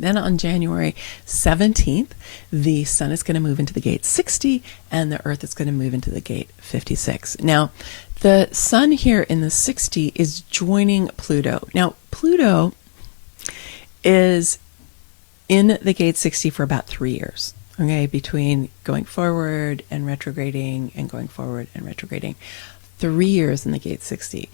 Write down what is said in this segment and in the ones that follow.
Then on January 17th, the sun is going to move into the gate 60 and the earth is going to move into the gate 56. Now, the sun here in the 60 is joining Pluto. Now, Pluto is in the gate 60 for about 3 years, okay, between going forward and retrograding and going forward and retrograding. 3 years in the gate 60.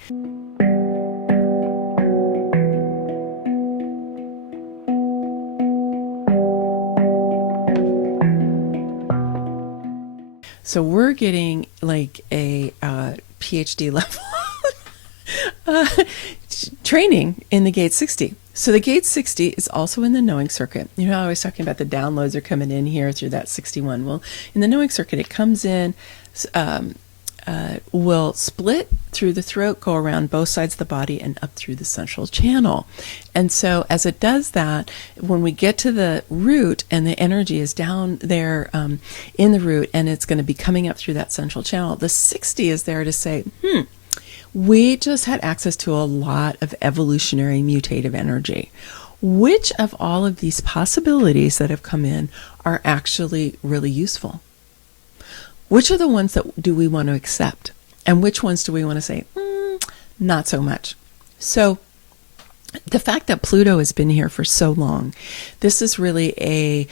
So we're getting like a PhD level training in the gate 60. So the gate 60 is also in the knowing circuit. You know, I was talking about the downloads are coming in here through that 61. Well, in the knowing circuit, it comes in, will split through the throat, go around both sides of the body and up through the central channel. And so as it does that, when we get to the root and the energy is down there in the root and it's going to be coming up through that central channel, the 60 is there to say, we just had access to a lot of evolutionary mutative energy. Which of all of these possibilities that have come in are actually really useful? Which are the ones that do we want to accept? And which ones do we want to say, not so much? So the fact that Pluto has been here for so long, this is really a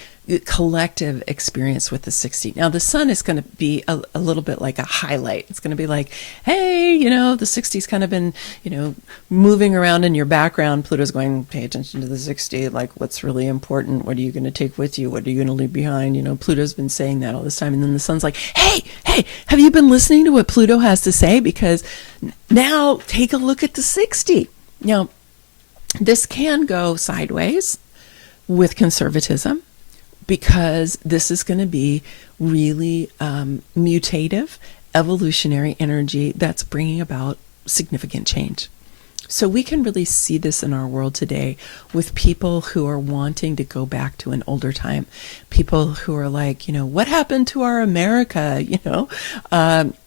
collective experience with the 60. Now, the sun is going to be a little bit like a highlight. It's going to be like, hey, you know, the 60's kind of been, you know, moving around in your background. Pluto's going, pay attention to the 60, like what's really important. What are you going to take with you? What are you going to leave behind? You know, Pluto's been saying that all this time. And then the sun's like, hey, have you been listening to what Pluto has to say? Because now take a look at the 60. Now, this can go sideways with conservatism because this is going to be really mutative, evolutionary energy that's bringing about significant change. So we can really see this in our world today with people who are wanting to go back to an older time. People who are like, you know, what happened to our America? You know,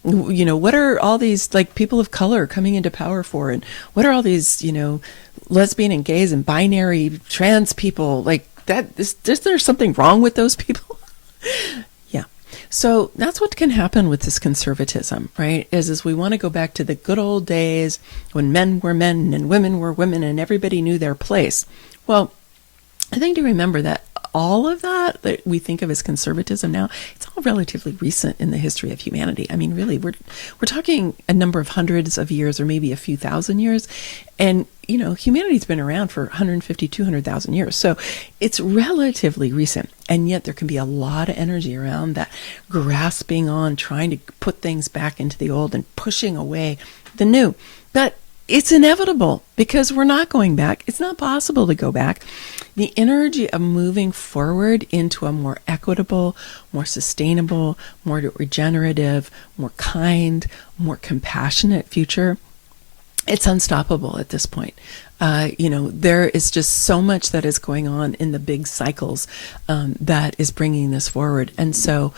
what are all these like people of color coming into power for? And what are all these, you know, lesbian and gays and binary trans people like that? Is there something wrong with those people? Yeah. So that's what can happen with this conservatism, right? Is we want to go back to the good old days when men were men and women were women and everybody knew their place. Well, I think to remember that all of that we think of as conservatism now, it's all relatively recent in the history of humanity. I mean, really, we're talking a number of hundreds of years or maybe a few thousand years. And, you know, humanity's been around for 150, 200,000 years. So it's relatively recent. And yet there can be a lot of energy around that, grasping on, trying to put things back into the old and pushing away the new. But it's inevitable because we're not going back. It's not possible to go back. The energy of moving forward into a more equitable, more sustainable, more regenerative, more kind, more compassionate future, it's unstoppable at this point. There is just so much that is going on in the big cycles that is bringing this forward. And so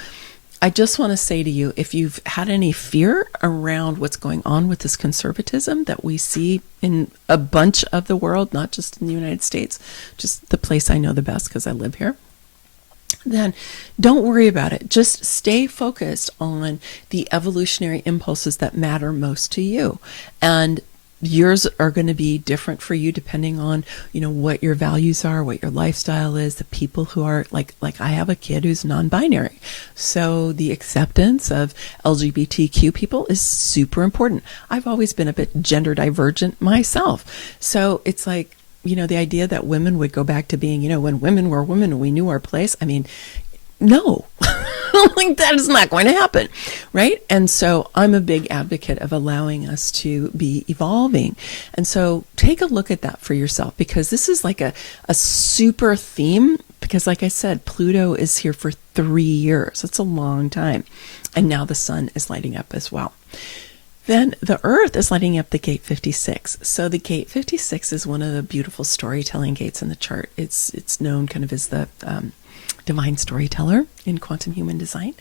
I just want to say to you, if you've had any fear around what's going on with this conservatism that we see in a bunch of the world, not just in the United States, just the place I know the best because I live here, then don't worry about it. Just stay focused on the evolutionary impulses that matter most to you. And yours are going to be different for you depending on, you know, what your values are, what your lifestyle is, the people who are like I have a kid who's non-binary. So the acceptance of LGBTQ people is super important. I've always been a bit gender divergent myself. So it's like, you know, the idea that women would go back to being, you know, when women were women and we knew our place. I mean, no, like that is not going to happen, right? And so I'm a big advocate of allowing us to be evolving. And so take a look at that for yourself, because this is like a super theme, because like I said, Pluto is here for 3 years. It's a long time. And now the sun is lighting up as well. Then the Earth is lighting up the gate 56. So the gate 56 is one of the beautiful storytelling gates in the chart. It's known kind of as the divine storyteller in quantum human design.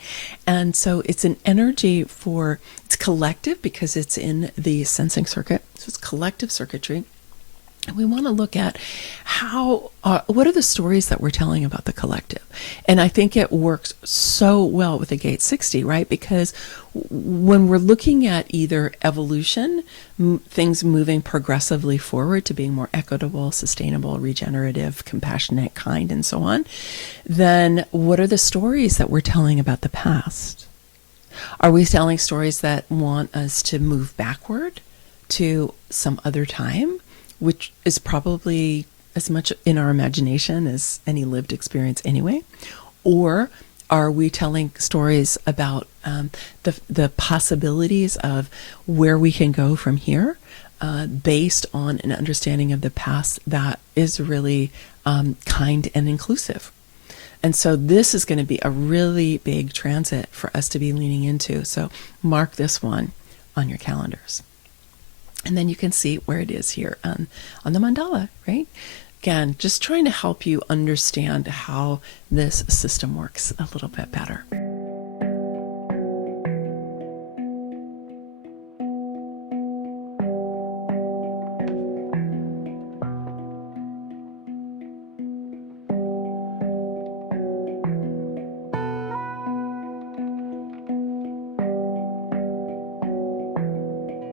And so it's an energy it's collective because it's in the sensing circuit. So it's collective circuitry. we want to look at what are the stories that we're telling about the collective. And I think it works so well with the gate 60, right? Because when we're looking at either evolution, things moving progressively forward to being more equitable, sustainable, regenerative, compassionate, kind, and so on, then what are the stories that we're telling about the past? Are we telling stories that want us to move backward to some other time, which is probably as much in our imagination as any lived experience anyway? Or are we telling stories about the possibilities of where we can go from here, based on an understanding of the past that is really kind and inclusive? And so this is going to be a really big transit for us to be leaning into. So mark this one on your calendars. And then you can see where it is here on the mandala, right? Again, just trying to help you understand how this system works a little bit better.